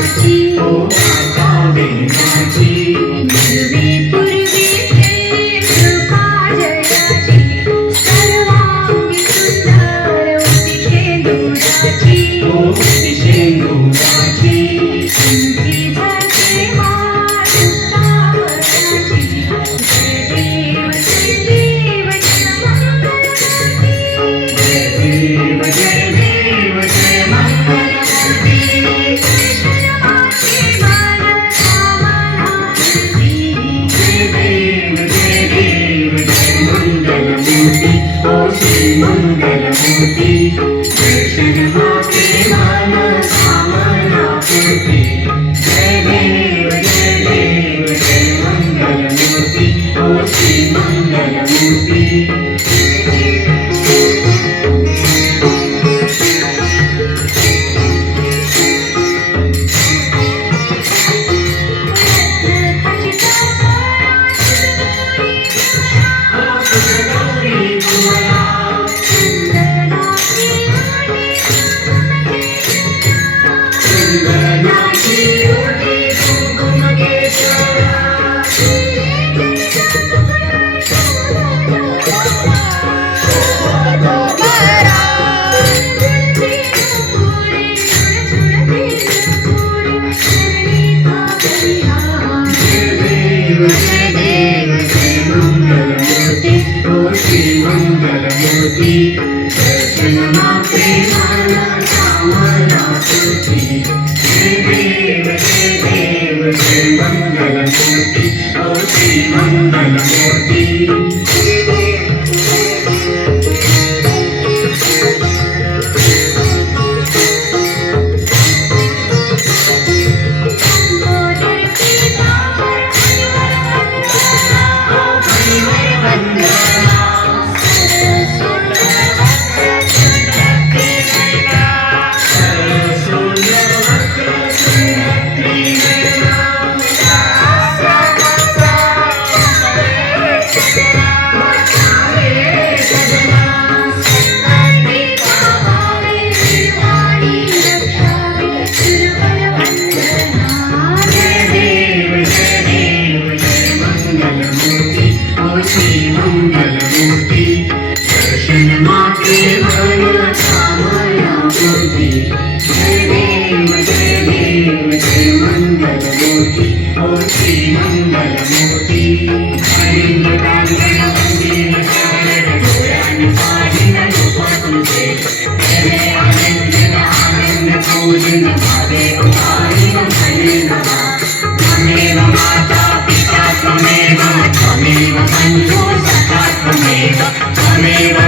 我爱他零八 You. मंगलमूर्ति और Shri मंगलमूर्ति Amen.